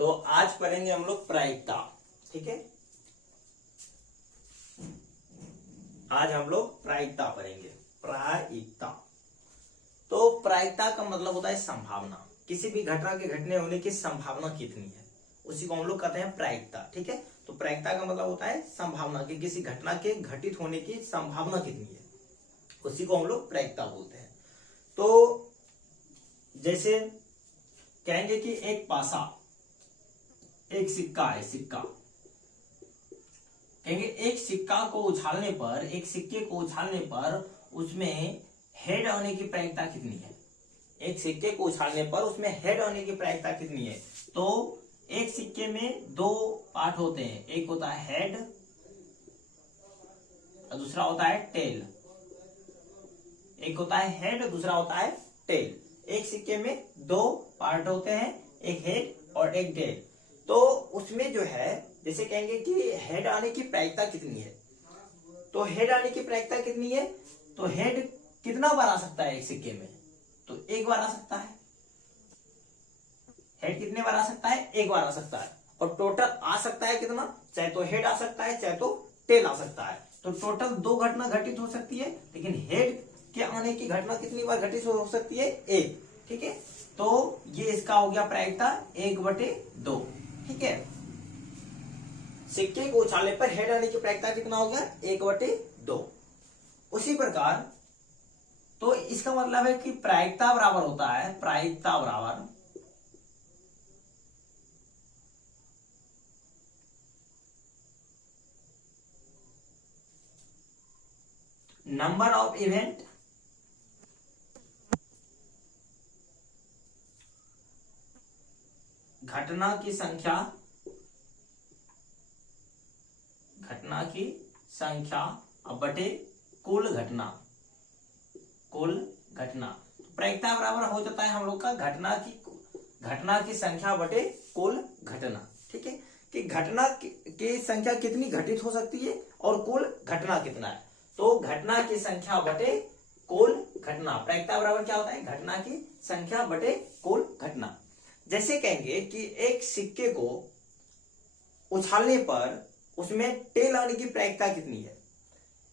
तो आज पढ़ेंगे हम लोग प्रायिकता। ठीक है, आज हम लोग प्रायिकता पढ़ेंगे। प्रायिकता, तो प्रायिकता का मतलब होता है संभावना। किसी भी घटना के घटने होने की संभावना कितनी है, उसी को हम लोग कहते हैं प्रायिकता। ठीक है, तो प्रायिकता का मतलब होता है संभावना कि किसी घटना के घटित होने की संभावना कितनी है, उसी को हम लोग प्रायिकता बोलते हैं। तो जैसे कहेंगे कि एक पासा, एक सिक्का है, सिक्का कहेंगे एक सिक्का को उछालने पर, एक सिक्के को उछालने पर उसमें हेड आने की प्रायिकता कितनी है। एक सिक्के को उछालने पर उसमें हेड आने की प्रायिकता कितनी है। तो एक सिक्के में दो पार्ट होते हैं, एक होता है हेड और दूसरा होता है टेल। एक होता है हेड, दूसरा होता है टेल। एक सिक्के में दो पार्ट होते हैं, एक हेड और एक टेल। तो उसमें जो है, जैसे कहेंगे कि हेड आने की प्रायिकता कितनी है, तो हेड आने की प्रायिकता कितनी है, तो हेड कितना बार आ सकता है एक सिक्के में, तो एक बार आ सकता है। हेड कितने बार आ सकता है, एक बार आ सकता है। और टोटल आ सकता है कितना, चाहे तो हेड आ सकता है चाहे तो टेल आ सकता है। तो टोटल दो घटना घटित हो सकती है, लेकिन हेड के आने की घटना कितनी बार घटित हो सकती है, एक। ठीक है, तो ये इसका हो गया प्रायिकता 1/2। ठीक है, सिक्के को उछालने पर हेड आने की प्रायिकता कितना हो गया, 1/2। उसी प्रकार तो इसका मतलब है कि प्रायिकता बराबर होता है, प्रायिकता बराबर नंबर ऑफ इवेंट घटना की संख्या, घटना की संख्या बटे कुल घटना, कुल घटना। प्रायिकता बराबर हो जाता है हम लोग का घटना की संख्या बटे कुल घटना। ठीक है, कि घटना की संख्या कितनी घटित हो सकती है और कुल घटना कितना है। तो घटना की संख्या बटे कुल घटना, प्रायिकता बराबर क्या होता है, घटना की संख्या बटे कुल घटना। जैसे कहेंगे कि एक सिक्के को उछालने पर उसमें टेल आने की प्रायिकता कितनी है।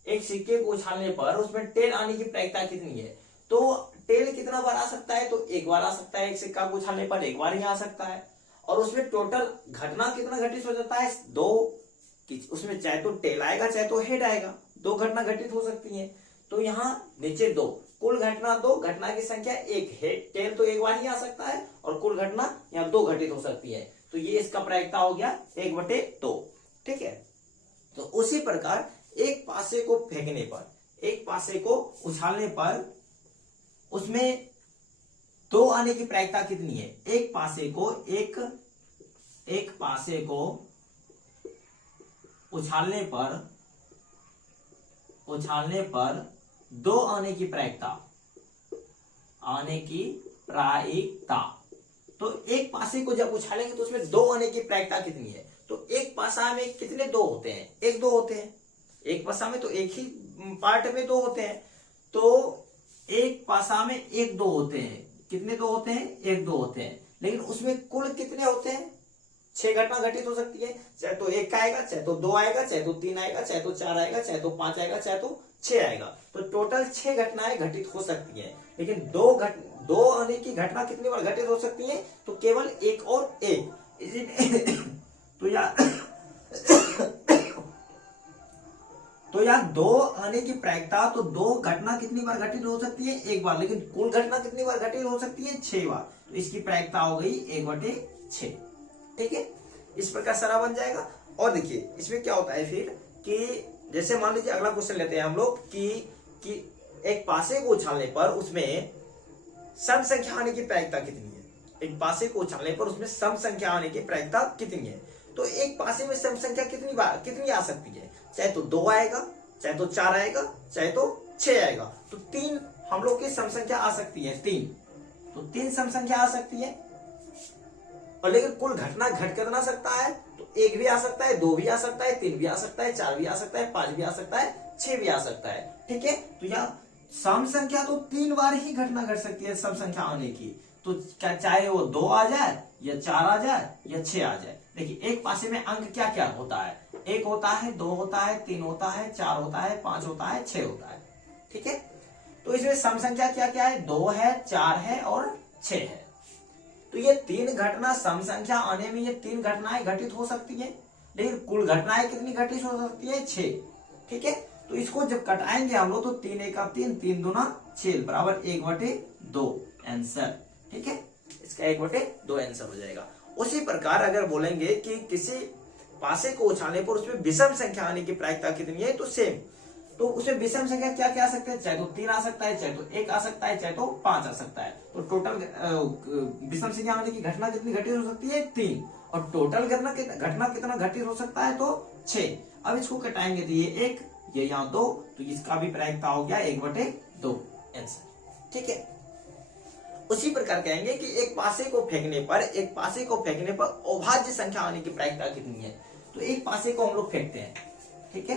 एक सिक्के को उछालने पर उसमें टेल आने की प्रायिकता कितनी है, तो टेल कितना बार आ सकता है, तो एक बार आ सकता है। एक सिक्का को उछालने पर एक बार ही आ सकता है। और उसमें टोटल घटना कितना घटित हो जाता है, दो। उसमें चाहे तो टेल आएगा चाहे तो हेड आएगा, दो घटना घटित हो सकती है। तो यहाँ नीचे दो, कुल घटना दो, घटना की संख्या एक, हेड टेल तो एक बार ही आ सकता है और कुल घटना यहाँ दो घटित हो सकती है। तो ये इसका प्रायिकता हो गया 1/2। ठीक है, तो उसी प्रकार एक पासे को फेंकने पर, एक पासे को उछालने पर उसमें दो आने की प्रायिकता कितनी है। एक पासे को एक पासे को उछालने पर दो आने की प्रायिकता, आने की प्रायिकता। तो एक पासे को जब उछालेंगे तो उसमें दो आने की प्रायिकता कितनी है। तो एक पासा में कितने दो होते हैं, एक दो होते हैं। एक पासा में तो एक ही पार्ट में दो होते हैं। तो एक पासा में एक दो होते हैं, कितने दो होते हैं, एक दो होते हैं। लेकिन उसमें कुल कितने होते हैं, 6 घटना घटित हो सकती है। चाहे तो एक आएगा, चाहे तो दो आएगा, चाहे तो तीन आएगा, चाहे तो चार आएगा, चाहे तो पांच आएगा, चाहे तो 6 आएगा। तो टोटल 6 घटनाएं घटित हो सकती है। लेकिन दो आने की घटना कितनी बार घटित हो सकती है, तो केवल एक और एक। तो यार दो आने की प्रायिकता, तो दो घटना कितनी बार घटित हो सकती है, एक बार। लेकिन कुल घटना कितनी बार घटित हो सकती है, 6 बार। तो इसकी प्रायिकता हो गई 1/6। ठीक है, इस प्रकार सारा बन जाएगा। और देखिए इसमें क्या होता है फिर, कि जैसे मान लीजिए अगला क्वेश्चन लेते हैं हम लोग कि एक पासे को उछालने पर उसमें सम संख्या आने की प्रायिकता कितनी है। एक पासे को उछालने पर उसमें सम संख्या आने की प्रायिकता कितनी है। तो एक पासे में सम संख्या कितनी आ सकती है, चाहे तो दो आएगा, चाहे तो चार आएगा, चाहे तो 6 आएगा। तो 3 हम लोग की सम संख्या आ सकती है, 3। तो 3 सम संख्या आ सकती है। और लेकिन कुल घटना घट कर सकता है, तो एक भी आ सकता है, दो भी आ सकता है, तीन भी आ सकता है, चार भी आ सकता है, 5 भी आ सकता है, 6 भी आ सकता है। ठीक है, तो यहाँ सम संख्या तो 3 बार ही घटना घट सकती है सम संख्या आने की। तो क्या चाहे वो 2 आ जाए या 4 आ जाए या 6 आ जाए। देखिए एक पासे में अंक क्या क्या होता है, 1 होता है, 2 होता है, 3 होता है, 4 होता है, 5 होता है, 6 होता है। ठीक है, तो इसमें सम संख्या क्या क्या है, 2 है, 4 है और 6 है। तो ये 3 घटना सम संख्या आने में ये 3 घटनाएं घटित हो सकती है, लेकिन कुल घटनाएं कितनी घटित हो सकती है, 6। ठीक है, तो इसको जब कटाएंगे हम लोग तो 3 1 3, 3 दूना 6 बराबर 1/2 आंसर। ठीक है, इसका 1/2 आंसर हो जाएगा। उसी प्रकार अगर बोलेंगे कि किसी पासे को उछालने पर उसमें विषम संख्या आने की प्रायिकता कितनी है, तो सेम। तो उसमें विषम संख्या क्या क्या आ सकते हैं, चाहे तो 3 आ सकता है, चाहे तो 1 आ सकता है, चाहे तो 5 आ सकता है। तो टोटल विषम संख्या आने की घटना कितनी घटित हो सकती है, 3। और टोटल घटना कितना घटित हो सकता है, तो 6। अब इसको कटाएंगे तो ये 1, ये यहाँ 2, तो इसका भी प्रायिकता हो गया 1/2 आंसर। ठीक है, उसी प्रकार कहेंगे कि एक पासे को फेंकने पर अभाज्य संख्या आने की प्रायिकता कितनी है। तो एक पासे को हम लोग फेंकते हैं, ठीक है,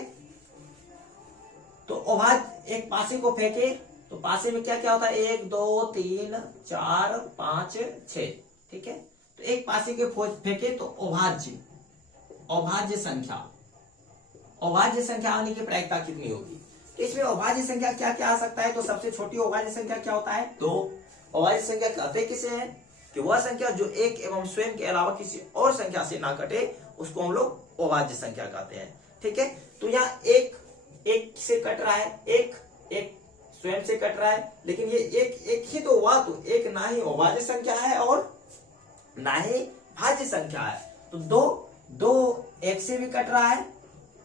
तो अभाज्य एक पासे को फेंके तो पासे में क्या क्या होता है, 1 2 3 4 5 6। ठीक है, तो एक पासे के फेंके तो अभाज्य संख्या आने की प्रायिकता कितनी होगी। तो इसमें अभाज्य संख्या क्या क्या आ सकता है, तो सबसे छोटी अभाज्य संख्या क्या होता है, 2। अभाज्य संख्या कहते किसे हैं, कि वह संख्या जो एक एवं स्वयं के अलावा किसी और संख्या से ना कटे उसको हम लोग अभाज्य संख्या कहते हैं। ठीक है, तो यहाँ एक से कट रहा है, एक स्वयं से कट रहा है, लेकिन ये एक ही तो हुआ, तो एक ना ही अभाज्य संख्या है और ना ही भाज्य संख्या है। तो दो एक से भी कट रहा है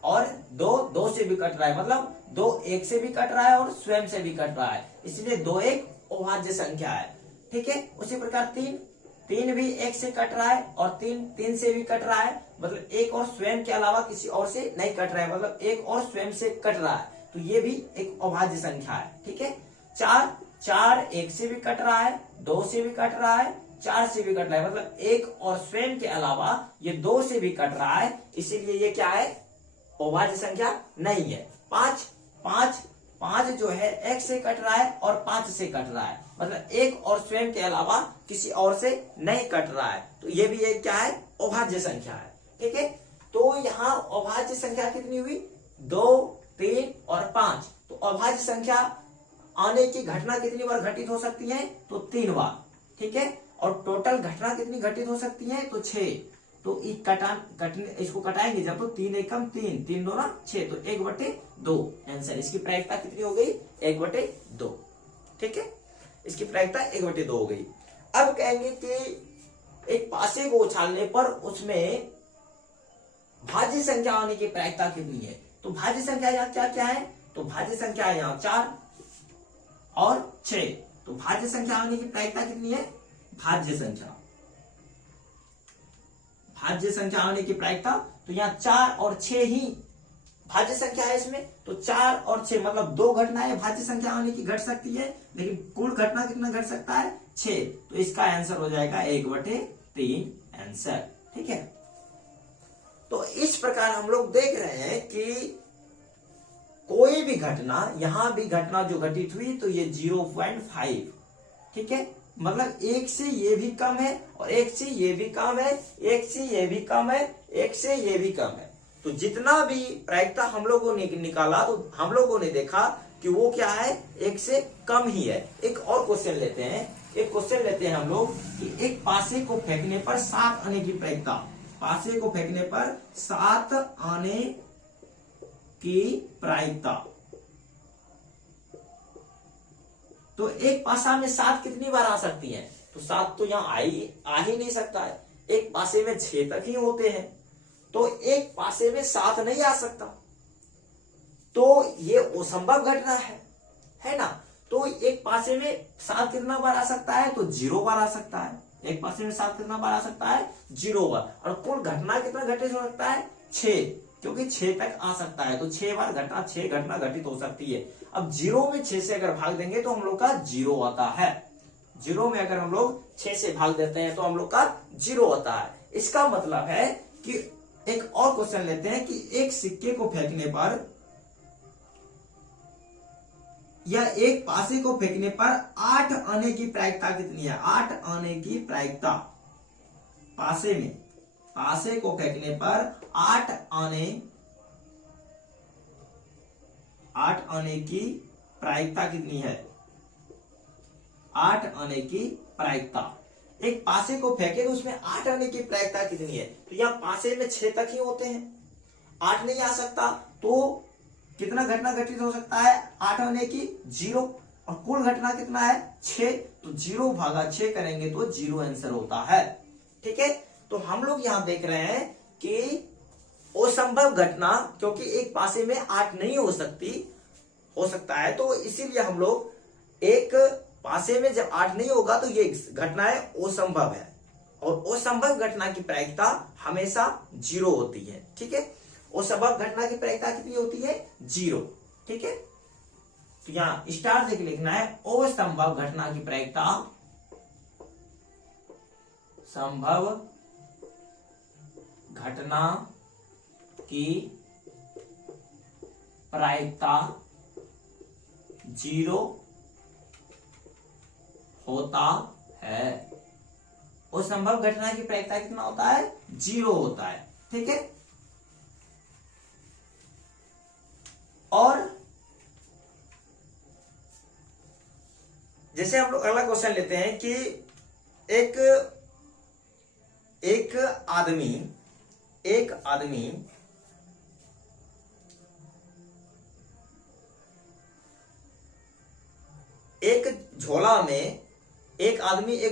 और दो से भी कट रहा है, मतलब 2 1 से भी कट रहा है और स्वयं से भी कट रहा है, इसलिए 2 1 अभाज्य संख्या है। ठीक है, उसी प्रकार 3 भी 1 से कट रहा है और 3 से भी कट रहा है, मतलब एक और स्वयं के अलावा किसी और से नहीं कट रहा है, मतलब एक और स्वयं से कट रहा है, तो ये भी एक अभाज्य संख्या है। ठीक है, 4 1 से भी कट रहा है, 2 से भी कट रहा है, 4 से भी कट रहा है, मतलब एक और स्वयं के अलावा ये 2 से भी कट रहा है, इसीलिए ये क्या है, अभाज्य संख्या नहीं है। 5 जो है 1 से कट रहा है और 5 से कट रहा है, मतलब एक और स्वयं के अलावा किसी और से नहीं कट रहा है, तो ये भी एक क्या है, अभाज्य संख्या है। ठीक है, तो यहाँ अभाज्य संख्या कितनी हुई, 2 3 और 5। तो अभाज्य संख्या आने की घटना कितनी बार घटित हो सकती है, तो 3 बार। ठीक है, और टोटल घटना कितनी घटित हो सकती है, तो 6। तो इसको कटाएंगे जब, तो 3 1 3 3 2 6, तो 1/2 आंसर। इसकी प्रायिकता कितनी हो गई, 1/2। ठीक है, इसकी प्रायिकता 1/2 हो गई। अब कहेंगे कि एक पासे को उछालने पर उसमें भाज्य संख्या आने की प्रायिकता कितनी है। तो भाज्य संख्या यहाँ क्या क्या है, तो भाज्य संख्या यहाँ 4 और 6। तो भाज्य संख्या आने की प्रायिकता कितनी है, भाज्य संख्या आने की प्रायिकता, तो यहाँ 4 और 6 ही भाज्य संख्या है इसमें। तो 4 और 6 मतलब 2 घटनाएं भाज्य संख्या आने की घट सकती है, लेकिन कुल घटना कितना घट सकता है, 6। तो इसका आंसर हो जाएगा 1/3 आंसर। ठीक है, तो इस प्रकार हम लोग देख रहे हैं कि कोई भी घटना, यहां भी घटना जो घटित हुई तो ये 0.5। ठीक है, मतलब 1 से ये भी कम है और 1 से ये भी कम है, 1 से ये भी कम है, 1 से ये भी कम है। तो जितना भी प्रायिकता हम लोगों ने निकाला तो हम लोगों ने देखा कि वो क्या है, 1 से कम ही है। एक और क्वेश्चन लेते हैं, हम लोग कि एक पासे को फेंकने पर 7 आने की प्रायिकता, पासे को फेंकने पर 7 आने की प्रायिकता। तो एक पासा में 7 कितनी बार आ सकती है, तो 7 तो यहाँ आ ही नहीं सकता है, एक पासे में 6 तक ही होते हैं, तो एक पासे में 7 नहीं आ सकता, तो ये असंभव घटना है ना। तो एक पासे में 7 कितना बार आ सकता है, तो 0 बार आ सकता है। एक पासे में 7 कितना बार आ सकता है, 0 बार। और कुल घटना कितना घटित हो सकता है, 6, क्योंकि 6 तक आ सकता है, तो 6 घटना घटित हो सकती है। अब 0 में 6 से अगर भाग देंगे तो हम लोग का 0 आता है। 0 में अगर हम लोग 6 से भाग देते हैं तो हम लोग का 0 आता है। इसका मतलब है कि एक और क्वेश्चन लेते हैं कि एक सिक्के को फेंकने पर यह एक पासे को फेंकने पर 8 आने की प्रायिकता कितनी है? 8 आने की प्रायिकता पासे को फेंकने पर 8 आने की प्रायिकता कितनी है? 8 आने की प्रायिकता। एक पासे को फेंके तो उसमें 8 आने की प्रायिकता कितनी है? तो यहाँ पासे में 6 तक ही होते हैं, 8 नहीं आ सकता। तो कितना घटना घटित हो सकता है? 8 आने की 0, और कुल घटना कितना है? 6। तो 0/6 करेंगे तो 0 आंसर होता है। ठीक है, तो हम लोग यहां देख रहे हैं कि असंभव घटना, क्योंकि एक पासे में 8 नहीं हो सकता है, तो इसीलिए हम लोग एक पासे में जब 8 नहीं होगा तो ये घटना है असंभव है, और असंभव घटना की प्रायिकता हमेशा 0 होती है। ठीक है, असंभव घटना की प्रायिकता कितनी होती है? 0। ठीक है, तो यहां स्टार देख लिखना है, असंभव घटना की प्रायिकता, संभव घटना की प्रायिकता 0 होता है। असंभव घटना की प्रायिकता कितना होता है? 0 होता है। ठीक है, और जैसे हम लोग अगला क्वेश्चन लेते हैं कि एक आदमी एक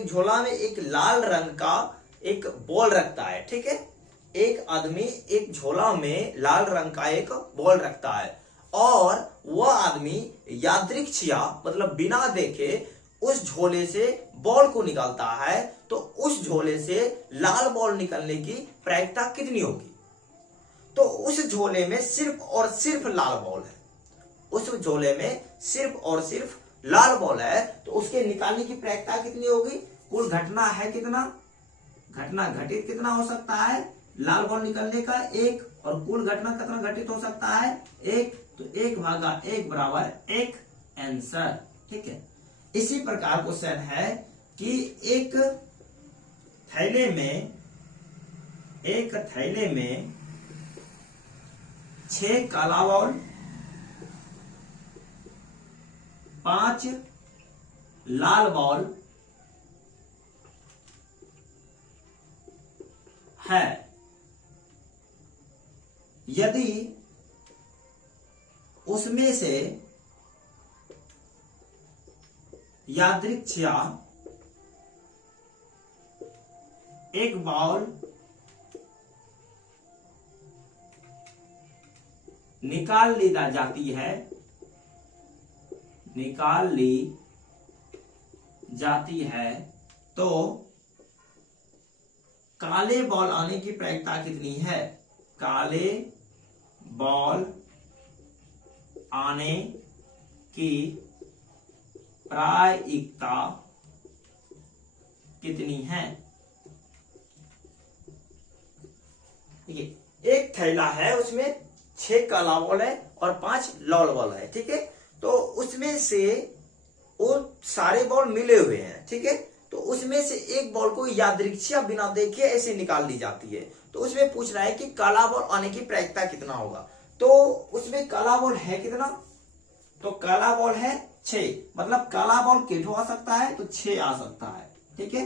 झोला में एक लाल रंग का एक बॉल रखता है। ठीक है, एक आदमी एक झोला में लाल रंग का एक बॉल रखता है, और वह आदमी यादृच्छिया मतलब बिना देखे उस झोले से बॉल को निकालता है, तो उस झोले से लाल बॉल निकलने की प्रायिकता कितनी होगी? तो उस झोले में सिर्फ और सिर्फ लाल बॉल है, उस झोले में सिर्फ और सिर्फ लाल बॉल है, तो उसके निकालने की प्रायिकता कितनी होगी? कुल घटना है कितना? घटना घटित कितना हो सकता है? लाल बॉल निकलने का 1, और कुल घटना कितना घटित हो सकता है? 1। तो 1/1 बराबर 1 आंसर। ठीक है, इसी प्रकार क्वेश्चन है कि एक थैले में 6 काला बॉल, 5 लाल बॉल है। यदि उसमें से यादृच्छिया एक बॉल निकाल ली जाती है, तो काले बॉल आने की प्रायिकता कितनी है? काले बॉल आने की प्रायिकता कितनी है? देखिए, एक थैला है, उसमें 6 काला बॉल है और 5 लाल बॉल है। ठीक है, तो उसमें से वो सारे बॉल मिले हुए हैं। ठीक है, तो उसमें से एक बॉल को यादृच्छिया बिना देखे ऐसे निकाल ली जाती है, तो उसमें पूछ रहा है कि काला बॉल आने की प्रायिकता कितना होगा। तो उसमें काला बॉल है कितना? तो काला बॉल है 6, मतलब काला बॉल कितना आ सकता है? तो 6 आ सकता है। ठीक है,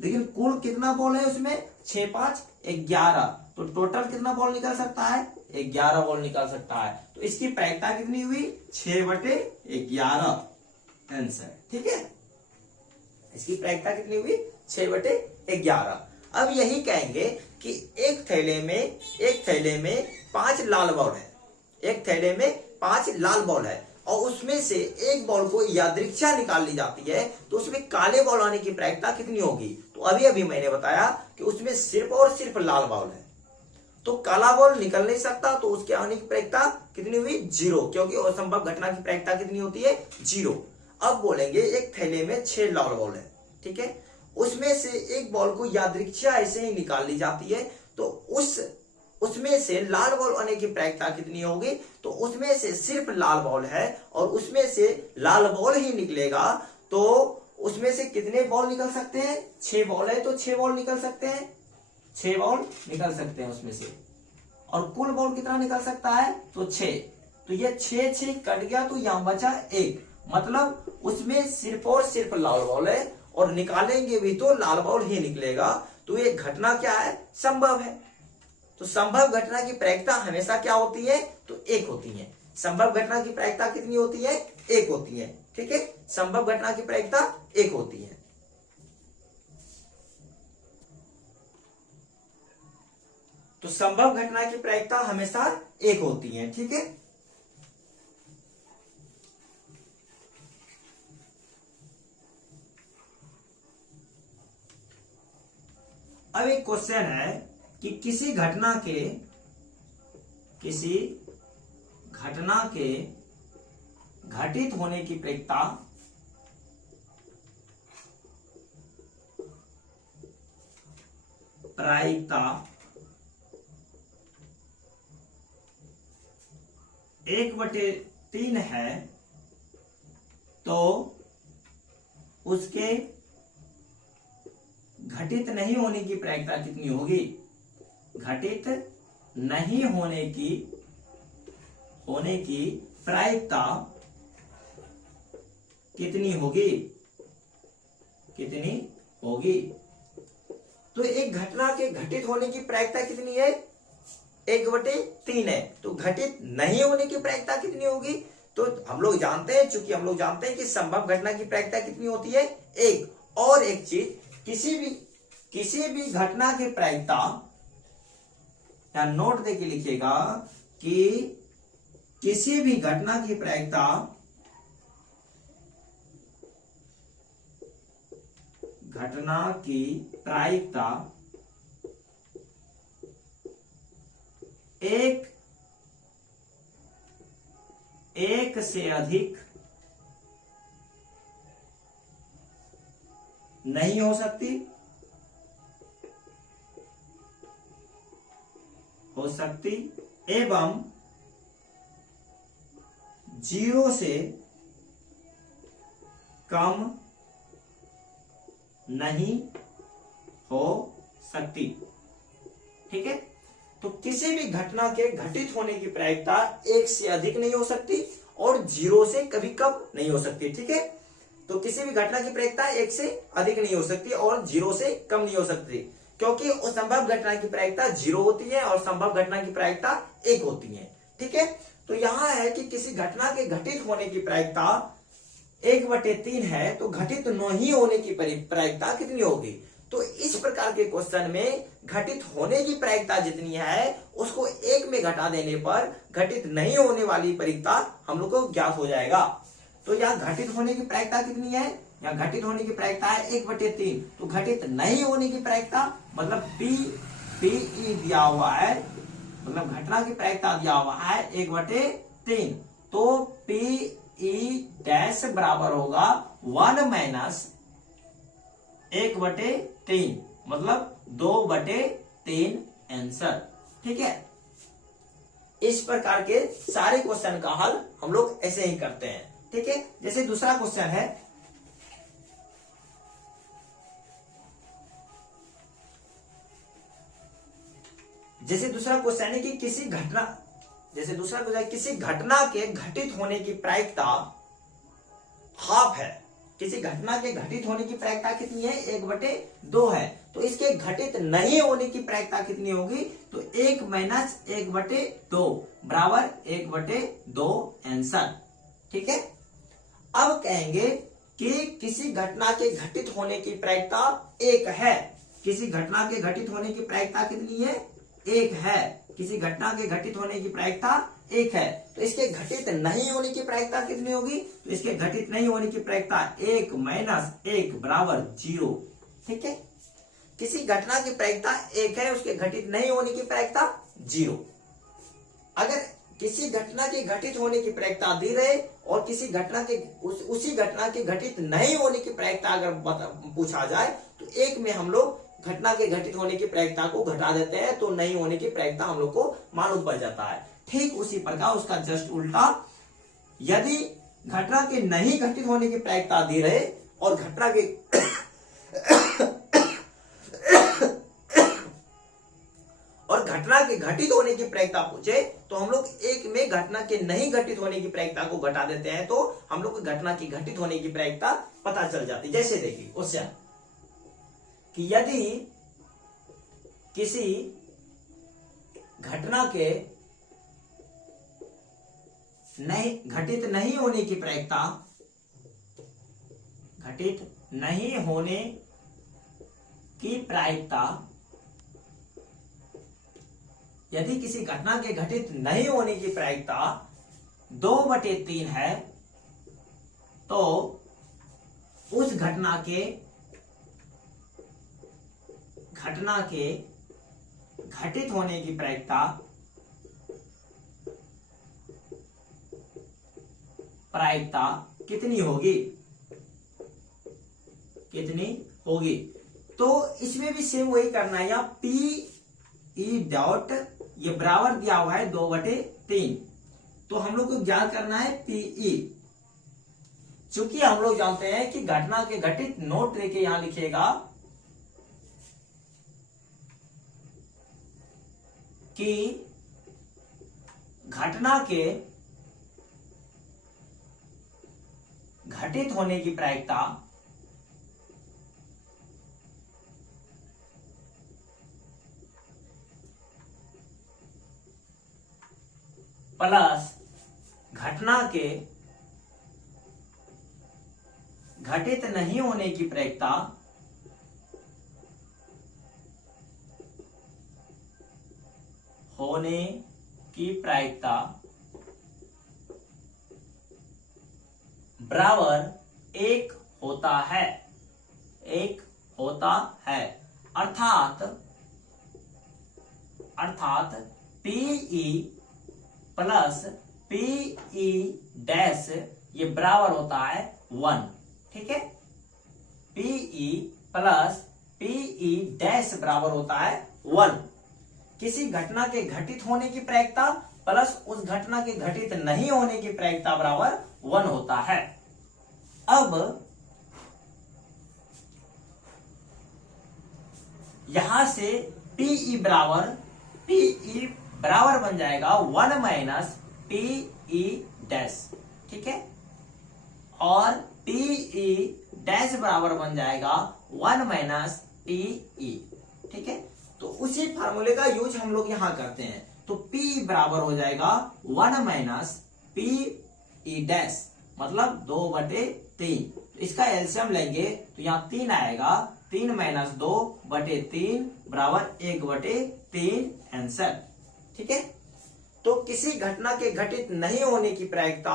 लेकिन कुल कितना बॉल है उसमें? 6 5 11, तो टोटल कितना बॉल निकल सकता है? 11 बॉल निकल सकता है। तो इसकी प्रायिकता कितनी हुई? 6/11 आंसर। ठीक है, इसकी प्रायिकता कितनी हुई? 6/11। अब यही कहेंगे कि एक थैले में 5 लाल बॉल है, एक थैले में 5 लाल बॉल है, और उसमें से एक बॉल को यादृच्छिया निकाल ली जाती है, तो उसमें काले बॉल आने की प्रायिकता कितनी होगी? तो अभी मैंने बताया कि उसमें सिर्फ और सिर्फ लाल बॉल है, तो काला बॉल निकल नहीं सकता, तो उसके आने की प्रायिकता कितनी हुई? 0, क्योंकि असंभव घटना की प्रायिकता कितनी होती है? 0। अब बोलेंगे एक थैले में 6 लाल बॉल है। ठीक है, उसमें से एक बॉल को यादृच्छिया ऐसे ही निकाल ली जाती है, तो उस उसमें से लाल बॉल आने की प्रायिकता कितनी होगी, तो उसमें से सिर्फ लाल बॉल है और उसमें से लाल बॉल ही निकलेगा, तो उसमें से कितने बॉल निकल सकते हैं, 6 बॉल है तो 6 बॉल निकल सकते हैं, 6 बॉल निकल सकते हैं उसमें से। और कुल बॉल कितना निकल सकता है, तो 6। तो ये 6 कट गया तो यहां बचा 1, मतलब उसमें सिर्फ और सिर्फ लाल बॉल है और निकालेंगे भी तो लाल बॉल ही निकलेगा। तो ये घटना क्या है, संभव है। तो संभव घटना की प्रायिकता हमेशा क्या होती है, तो 1 होती है। संभव घटना की प्रायिकता कितनी होती है, 1 होती है। ठीक है, संभव घटना की प्रायिकता 1 होती है। तो संभव घटना की प्रायिकता हमेशा 1 होती है। ठीक है, अब एक क्वेश्चन है कि किसी घटना के घटित होने की प्रायिकता 1/3 है, तो उसके घटित नहीं होने की प्रायिकता कितनी होगी, घटित नहीं होने की प्रायिकता कितनी होगी, तो एक घटना के घटित होने की प्रायिकता कितनी है, 1/3 है। तो घटित नहीं होने की प्रायिकता कितनी होगी, तो हम लोग जानते हैं, चूंकि हम लोग जानते हैं कि संभव घटना की प्रायिकता कितनी होती है, 1। और एक चीज, किसी भी घटना की प्रायिकता, या नोट देके लिखिएगा कि किसी भी घटना की प्रायिकता एक से अधिक नहीं हो सकती, एवं 0 से कम नहीं हो सकती। ठीक है, तो किसी भी घटना के घटित होने की प्रायिकता 1 से अधिक नहीं हो सकती और 0 से कभी कम नहीं हो सकती। ठीक है, तो किसी भी घटना की प्रायिकता 1 से अधिक नहीं हो सकती और 0 से कम नहीं हो सकती, क्योंकि असंभव घटना की प्रायिकता 0 होती है और संभव घटना की प्रायिकता 1 होती है। ठीक है, तो यहां है कि किसी घटना के घटित होने की प्रायिकता 1/3 है, तो घटित नहीं होने की प्रायिकता कितनी होगी। तो इस प्रकार के क्वेश्चन में घटित होने की प्रायिकता जितनी है उसको 1 में घटा देने पर घटित नहीं होने वाली प्रायिकता हम लोग को ज्ञात हो जाएगा। तो यहाँ घटित होने की प्रायिकता कितनी है, यहाँ घटित होने की प्रायिकता है 1/3। तो घटित नहीं होने की प्रायिकता मतलब पी दिया हुआ है, मतलब घटना की प्रायिकता दिया हुआ है 1/3। तो P(E) बराबर होगा 1 - 1/3, मतलब 2/3 आंसर। ठीक है, इस प्रकार के सारे क्वेश्चन का हल हम लोग ऐसे ही करते हैं। ठीक है, जैसे दूसरा क्वेश्चन है, कि किसी घटना के घटित होने की प्रायिकता हाफ है। किसी घटना के घटित होने की प्रायिकता कितनी है, 1/2 है। तो इसके घटित नहीं होने की प्रायिकता कितनी होगी, तो 1 - 1/2 बराबर 1/2 आंसर। ठीक है, अब कहेंगे कि किसी घटना के घटित होने की प्रायिकता 1 है। किसी घटना के घटित होने की प्रायिकता कितनी है, 1 है। किसी घटना के घटित होने की प्रायिकता 1 है, तो इसके घटित नहीं होने की प्रायिकता कितनी होगी, तो इसके घटित नहीं होने की प्रायिकता 1 - 1 बराबर 0। ठीक है, किसी घटना की प्रायिकता 1 है, उसके घटित नहीं होने की प्रायिकता 0। अगर किसी घटना के घटित होने की प्रायिकता दी रहे और किसी घटना के उसी घटना के घटित नहीं होने की प्रायिकता अगर पूछा जाए, तो एक में हम लोग घटना के घटित होने की प्रायिकता को घटा देते हैं तो नहीं होने की प्रायिकता हम लोग को मालूम पड़ जाता है। ठीक उसी प्रकार उसका जस्ट उल्टा, यदि घटना के नहीं घटित होने की प्रायिकता दी रहे और घटना के और घटना के घटित होने की प्रायिकता पूछे तो हम लोग एक में घटना के नहीं घटित होने की प्रायिकता को घटा देते हैं तो हम लोग को घटना की घटित होने की प्रायिकता पता चल जाती। जैसे देखिए क्वेश्चन कि यदि किसी घटना के घटित नहीं होने की प्रायिकता, घटित नहीं होने की प्रायिकता, यदि किसी घटना के घटित नहीं होने की प्रायिकता 2/3 है तो उस घटना के घटित होने की प्रायिकता कितनी होगी, तो इसमें भी सेम वही करना है। या पी ई डॉट ये बराबर दिया हुआ है 2/3, तो हम लोग को ज्ञात करना है पीई। चूंकि हम लोग जानते हैं कि घटना के घटित नोट लेके यहां लिखिएगा कि घटना के घटित होने की प्रायिकता प्लस घटना के घटित नहीं होने की प्रायिकता बराबर 1 होता है, अर्थात पीई प्लस पीई डैश ये बराबर होता है 1। ठीक है, पीई प्लस पीई डैश बराबर होता है 1। किसी घटना के घटित होने की प्रायिकता प्लस उस घटना के घटित नहीं होने की प्रायिकता बराबर 1 होता है। अब यहां से पीई बराबर बन जाएगा 1 माइनस पीई डैश। ठीक है, और पीई डैश बराबर बन जाएगा 1 माइनस पीई। ठीक है, तो उसी फार्मूले का यूज हम लोग यहां करते हैं। तो P बराबर हो जाएगा 1 माइनस पीई डैश मतलब 2/3। इसका एलसीएम लेंगे तो यहाँ 3 आएगा, 3 माइनस 2/3 बराबर 1/3 आंसर। ठीक है, तो किसी घटना के घटित नहीं होने की प्रायिकता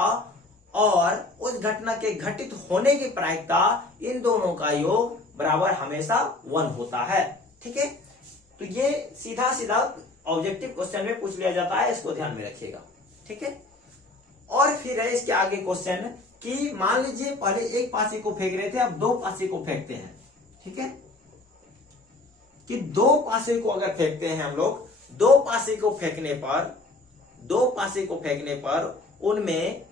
और उस घटना के घटित होने की प्रायिकता, इन दोनों का योग बराबर हमेशा 1 होता है। ठीक है, तो ये सीधा सीधा ऑब्जेक्टिव क्वेश्चन में पूछ लिया जाता है, इसको ध्यान में रखिएगा। ठीक है, और फिर है इसके आगे क्वेश्चन कि मान लीजिए पहले एक पासे को फेंक रहे थे, अब 2 पासे को फेंकते हैं। ठीक है, कि 2 पासे को अगर फेंकते हैं हम लोग, 2 पासे को फेंकने पर उनमें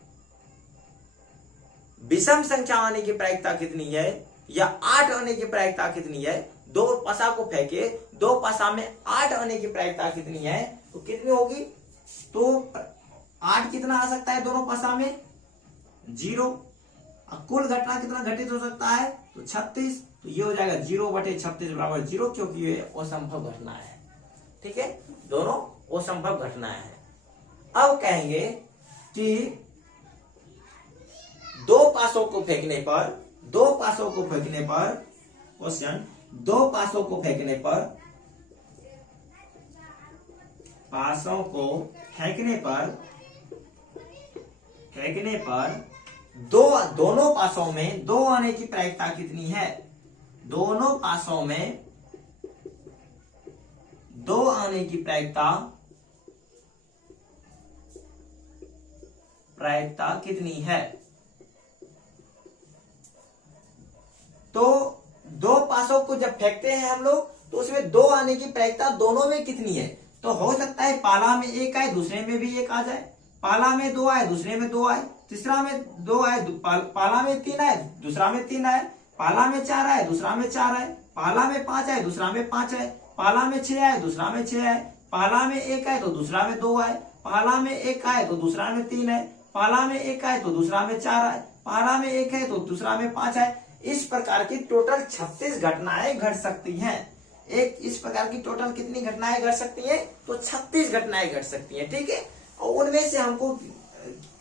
विषम संख्या आने की प्रायिकता कितनी है या 8 आने की प्रायिकता कितनी है। 2 पासा को फेंके, 2 पासा में 8 आने की प्रायिकता कितनी है, तो कितनी होगी, तो 8 कितना आ सकता है दोनों पासा में, 0। कुल घटना कितना घटित हो सकता है, तो 36। तो ये हो जाएगा 0/36 बराबर 0, क्योंकि ये असंभव घटना है। ठीक है, दोनों असंभव घटनाएं हैं। अब कहेंगे कि 2 पासों को फेंकने पर क्वेश्चन, 2 पासों को फेंकने पर दोनों पासों में 2 आने की प्रायिकता कितनी है। दोनों पासों में 2 आने की प्रायिकता कितनी है। तो 2 पासों को जब फेंकते हैं हम लोग तो उसमें 2 आने की प्रायिकता दोनों में कितनी है? तो हो सकता है पाला में 1 आए, दूसरे में भी 1 आ जाए, पाला में 2 आए, दूसरे में 2 आए, तीसरा में 2 आए, पाला में 3 आए, दूसरा में 3 आए, पाला में 4 आए, दूसरा में 4 आए, पाला में 5 आए, दूसरा में 5 आए, पाला में 6 आए, दूसरा में 6 आए, पाला में 1 आए तो दूसरा में 2 आए, पाला में 1 आए तो दूसरा में 3 आए, पाला में 1 आए तो दूसरा में 4 आए, पाला में 1 है तो दूसरा में 5 आए। इस प्रकार की टोटल 36 घटनाएं घट सकती हैं। एक इस प्रकार की टोटल कितनी घटनाएं घट सकती हैं? तो 36 घटनाएं घट सकती हैं, ठीक है। और उनमें से हमको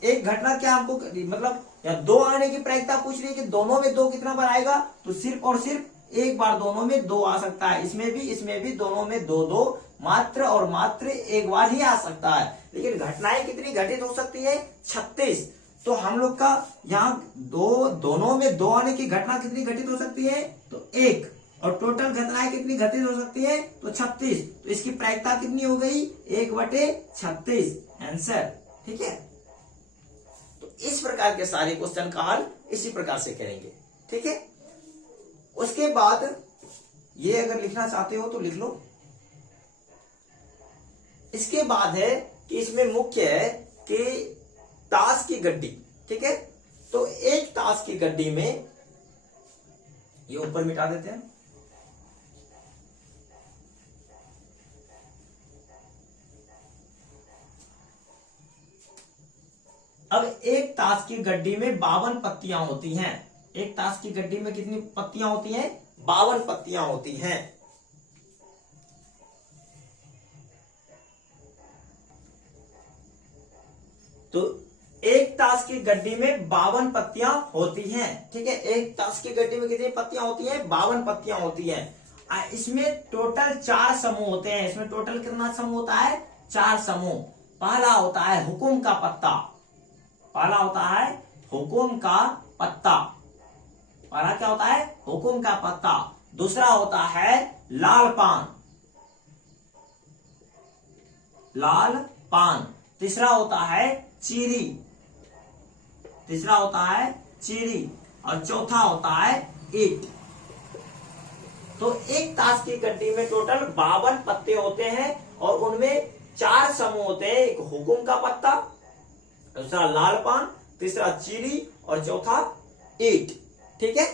एक घटना क्या हमको मतलब या 2 आने की प्रायिकता पूछ रही है कि दोनों में 2 कितना बार आएगा, तो सिर्फ और सिर्फ एक बार दोनों में 2 आ सकता है। इसमें भी दोनों में 2 मात्र और मात्र एक बार ही आ सकता है। लेकिन घटनाएं कितनी घटित हो सकती है? 36। तो हम लोग का यहाँ दोनों में 2 आने की घटना कितनी घटित हो सकती है? तो 1। और टोटल घटनाएं कितनी घटित हो सकती है? तो 36। तो इसकी प्रायिकता कितनी हो गई? 1/36 आंसर, ठीक है। तो इस प्रकार के सारे क्वेश्चन का हल इसी प्रकार से करेंगे, ठीक है। उसके बाद ये अगर लिखना चाहते हो तो लिख लो। इसके बाद है कि इसमें मुख्य है कि ताश की गड्डी, ठीक है। तो एक ताश की गड्डी में, ये ऊपर मिटा देते हैं, अब एक ताश की गड्डी में 52 पत्तियां होती हैं। एक ताश की गड्डी में कितनी पत्तियां होती हैं? 52 पत्तियां होती हैं। तो एक ताश की गड्डी में 52 पत्तियां होती हैं, ठीक है। एक ताश की गड्डी में कितनी पत्तियां होती हैं? 52 पत्तियां होती हैं। इसमें टोटल 4 समूह होते हैं। इसमें टोटल कितना समूह होता है? 4 समूह। पहला होता है हुकुम का पत्ता, पहला होता है हुकुम का पत्ता, पहला क्या होता है? हुकुम का पत्ता। दूसरा होता है लाल पान, लाल पान। तीसरा होता है चीरी, तीसरा होता है चीरी। और चौथा होता है ईट। तो एक ताश की गड्डी में टोटल 52 पत्ते होते हैं और उनमें 4 समूह होते हैं। एक हुकुम का पत्ता, दूसरा लाल पान, तीसरा चीरी और चौथा ईट, ठीक है।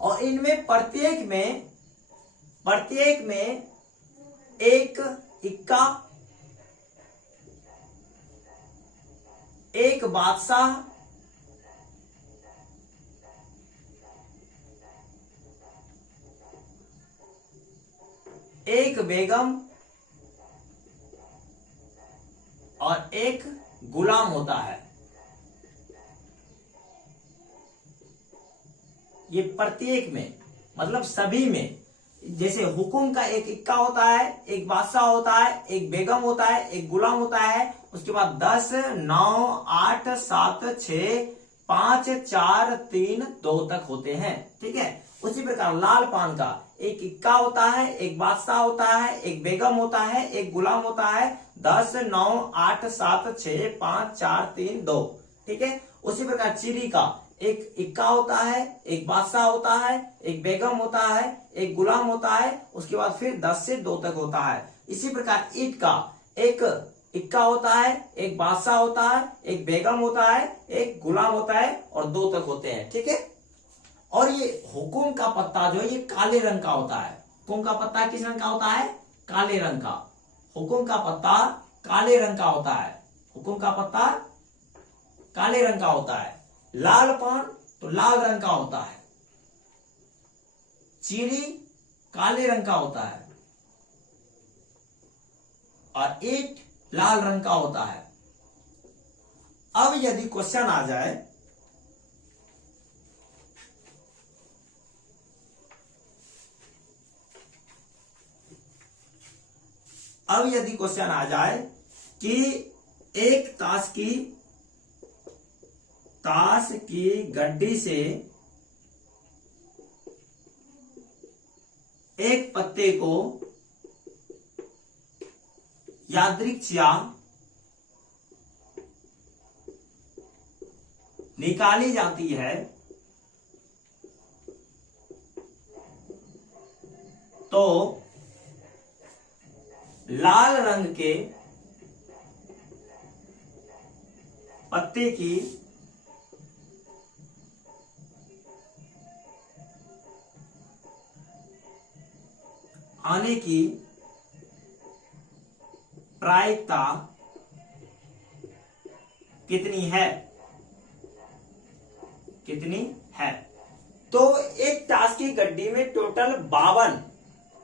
और इनमें प्रत्येक में एक इक्का, एक बादशाह, एक बेगम और एक गुलाम होता है। ये प्रत्येक में मतलब सभी में, जैसे हुकुम का एक इक्का होता है, एक बादशाह होता है, एक बेगम होता है, एक गुलाम होता है। उसके बाद 10, 9, 8, 7, 6, 5, 4, 3, 2 तक होते हैं, ठीक है। उसी प्रकार लाल पान का एक इक्का होता है, एक बादशाह होता है, एक बेगम होता है, एक गुलाम होता है। 10, 9, 8, 7, 6, 5, 4, 3, 2, ठीक है। उसी प्रकार चीरी का एक इक्का होता है, एक बादशाह होता है, एक बेगम होता है, एक गुलाम होता है। उसके बाद फिर 10 से 2 तक होता है। इसी प्रकार ईट का एक इक्का होता है, एक बादशाह होता है, एक बेगम होता है, एक गुलाम होता है और 2 तक होते हैं, ठीक है। और ये हुकुम का पत्ता जो है ये काले रंग का होता है। हुकुम का पत्ता किस रंग का होता है? काले रंग का। हुकुम का पत्ता काले रंग का होता है। हुकुम का पत्ता काले रंग का होता है। लाल पान तो लाल रंग का होता है। चीनी काले रंग का होता है और ईट लाल रंग का होता है। अब यदि क्वेश्चन आ जाए कि एक ताश की गड्डी से एक पत्ते को यादृच्छिया निकाली जाती है तो लाल रंग के पत्ते की आने की प्रायिकता कितनी है? कितनी है? तो एक ताश की गड्डी में टोटल 52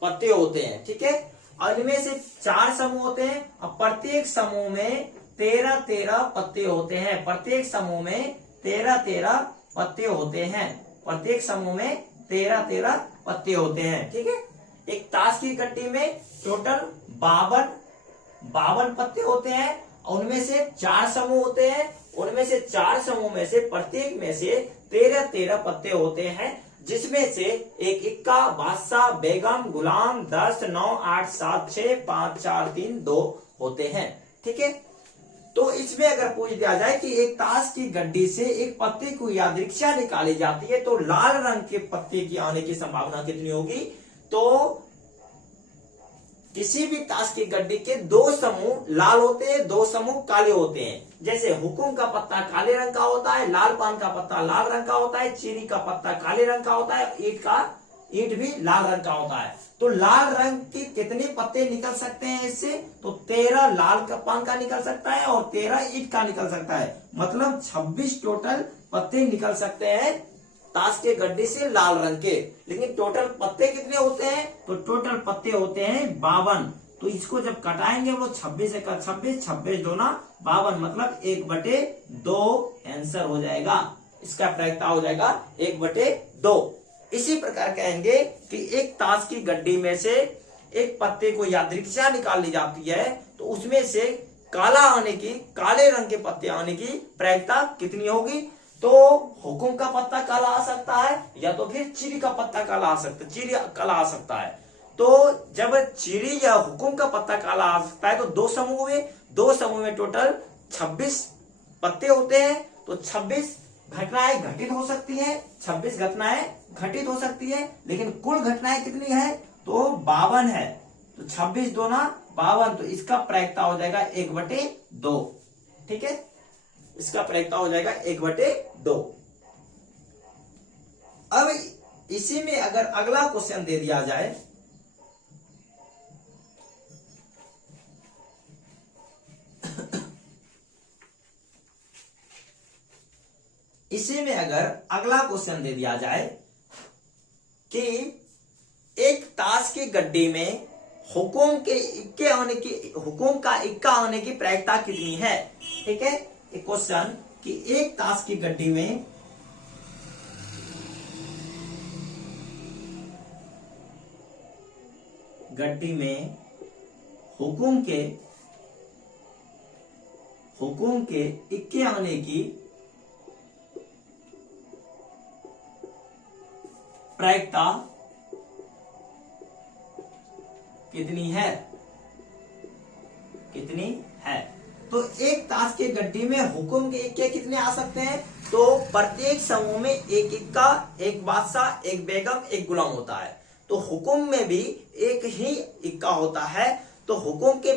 पत्ते होते हैं, ठीक है। और इनमें से 4 समूह होते हैं और प्रत्येक समूह में 13-13 पत्ते होते हैं। प्रत्येक समूह में 13-13 पत्ते होते हैं। प्रत्येक समूह में 13-13 पत्ते होते हैं, ठीक है। एक ताश की गड्डी में टोटल 52 पत्ते होते हैं और उनमें से 4 समूह होते हैं। उनमें से 4 समूह में से प्रत्येक में से 13-13 पत्ते होते हैं, जिसमें से एक इक्का, बादशाह, बेगम, गुलाम, 10, 9, 8, 7, 6, 5, 4, 3, 2 होते हैं, ठीक है। तो इसमें अगर पूछ दिया जाए कि एक ताश की गड्डी से एक पत्ते को यादृच्छा निकाली जाती है तो लाल रंग के पत्ते की आने की संभावना कितनी होगी? तो किसी भी ताश की गड्डी के 2 समूह लाल होते हैं, 2 समूह काले होते हैं। जैसे हुकुम का पत्ता काले रंग का होता है, लाल पान का पत्ता लाल रंग का होता है, चीनी का पत्ता काले रंग का होता है, ईंट भी लाल रंग का होता है। तो लाल रंग के कितने पत्ते निकल सकते हैं इससे? तो 13 लाल का पान का निकल सकता है और 13 ईंट का निकल सकता है। मतलब 26 टोटल पत्ते निकल सकते हैं ताश के गड्ढे से लाल रंग के। लेकिन टोटल पत्ते कितने होते हैं? तो टोटल पत्ते होते हैं 52। तो इसको जब कटाएंगे वो 26 एक 26, 26 दूना 52, मतलब 1/2 आंसर हो जाएगा। इसका प्रायिकता हो जाएगा 1/2। इसी प्रकार कहेंगे कि एक ताश की गड्डी में से एक पत्ते को यादृच्छा निकाली जाती है तो उसमें से काले रंग के पत्ते आने की प्रायिकता कितनी होगी? तो हुकुम का पत्ता काला आ सकता है या तो फिर चीरी का पत्ता काला आ सकता है। तो जब चीरी या हुकुम का पत्ता काला आ सकता है तो 2 समूह में टोटल 26 पत्ते होते हैं। तो 26 घटनाएं घटित हो सकती हैं, 26 घटनाएं घटित हो सकती है, लेकिन कुल घटनाएं कितनी है? तो 52 है। तो 26 दूना 52, तो इसका प्रायिकता हो जाएगा 1/2, ठीक है। इसका प्रायिकता हो जाएगा 1/2। अब इसी में अगर अगला क्वेश्चन दे दिया जाए, इसी में अगर अगला क्वेश्चन दे दिया जाए कि एक ताश की गड्डी में हुकुम का इक्का होने की प्रायिकता कितनी है? ठीक है, एक क्वेश्चन कि एक ताश की गड्डी में हुकुम के इक्के आने की प्रायिकता कितनी है? तो एक ताश के गड्डी में हुकुम के इक्के कितने आ सकते हैं? तो प्रत्येक समूह में एक इक्का, एक बादशाह, एक बेगम, एक गुलाम होता है। तो हुकुम में भी एक ही इक्का होता है। तो हुकुम के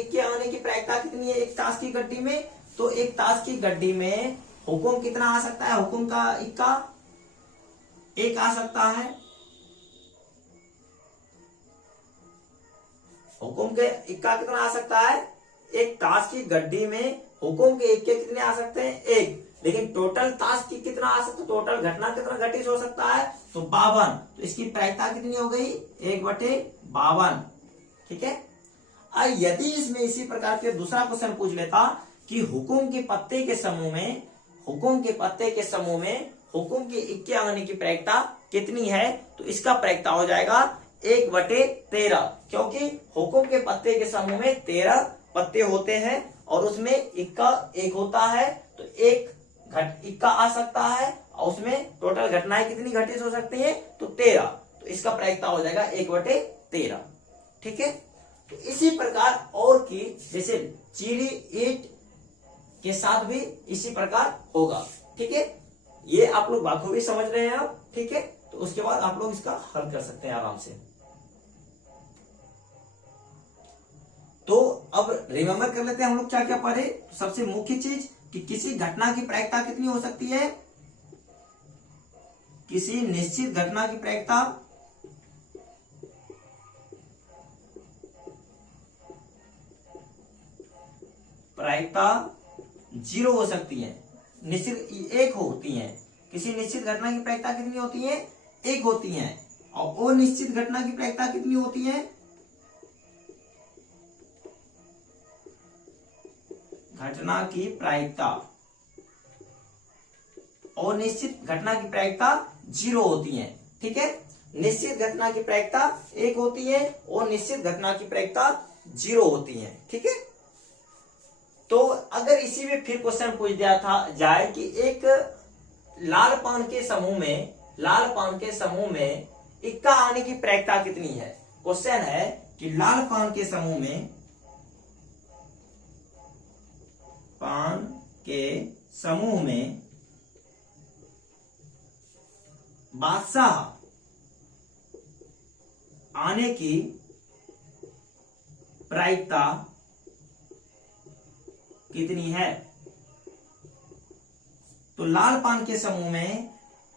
इक्के आने की प्रायिकता कितनी है एक ताश की गड्डी में? तो एक ताश की गड्डी में हुकुम कितना आ सकता है? हुकुम का इक्का 1 आ सकता है। हुकुम के इक्का कितना आ सकता है? एक ताश की गड्डी में हुकुम के इक्के कितने आ सकते हैं? 1। लेकिन टोटल ताश की कितना आ सकता है? टोटल घटना कितना घटित हो सकता है? तो 52। तो इसकी प्रायिकता कितनी हो गई? 1/52, ठीक है। यदि इसमें इसी प्रकार के दूसरा क्वेश्चन पूछ लेता कि हुकुम के पत्ते के समूह में हुकुम के इक्के आने की प्रायिकता कितनी है? तो इसका प्रायिकता हो जाएगा 1/13, क्योंकि हुकुम के पत्ते के समूह में 13 पत्ते होते हैं और उसमें इक्का 1 होता है। तो एक इक्का आ सकता है और उसमें टोटल घटनाएं कितनी घटित हो सकती है? तो 13। तो इसका प्रायिकता हो जाएगा 1/13, ठीक है। तो इसी प्रकार और की जैसे चीरी ईंट के साथ भी इसी प्रकार होगा, ठीक है। ये आप लोग बाखूबी समझ रहे हैं आप, ठीक है। तो उसके बाद आप लोग इसका हल कर सकते हैं आराम से। तो अब रिमेम्बर कर लेते हैं हम लोग क्या क्या पढ़े। सबसे मुख्य चीज कि किसी घटना की प्रायिकता कितनी हो सकती है, किसी निश्चित घटना की प्रायिकता जीरो हो सकती है, निश्चित एक होती है। किसी निश्चित घटना की प्रायिकता कितनी होती है, एक होती है। और अनिश्चित घटना की प्रायिकता कितनी होती है, घटना की प्रायिकता और निश्चित घटना की प्रायिकता जीरो होती है। ठीक है, निश्चित घटना की प्रायिकता एक होती है और निश्चित घटना की प्रायिकता जीरो होती है। ठीक है, तो अगर इसी में फिर क्वेश्चन पूछ दिया था जाए कि एक लाल पान के समूह में इक्का आने की प्रायिकता कितनी है। क्वेश्चन है कि लाल पान के समूह में बादशाह आने की प्रायिकता कितनी है। तो लाल पान के समूह में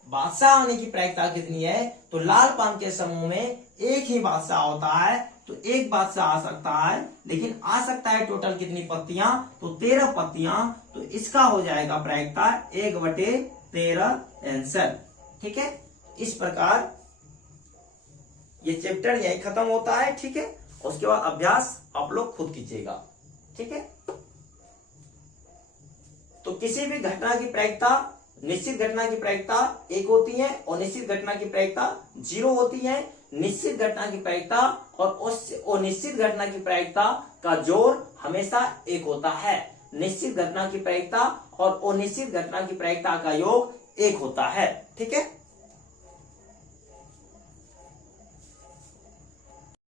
बादशाह आने की प्रायिकता कितनी है। तो लाल पान के समूह में एक ही बादशाह होता है, तो एक बादशाह आ सकता है, लेकिन आ सकता है टोटल कितनी पत्तियां, तो 13 पत्तियां। तो इसका हो जाएगा प्रायिकता 1/13 आंसर। ठीक है, इस प्रकार ये चैप्टर यही खत्म होता है। ठीक है, उसके बाद अभ्यास आप लोग खुद कीजिएगा। ठीक है, तो किसी भी घटना की प्रायिकता, निश्चित घटना की प्रायिकता एक होती है और निश्चित घटना की प्रायिकता जीरो होती है। निश्चित घटना की प्रायिकता और निश्चित घटना की प्रायिकता का जोड़ हमेशा एक होता है। निश्चित घटना की प्रायिकता और अनिश्चित घटना की प्रायिकता का योग एक होता है। ठीक है।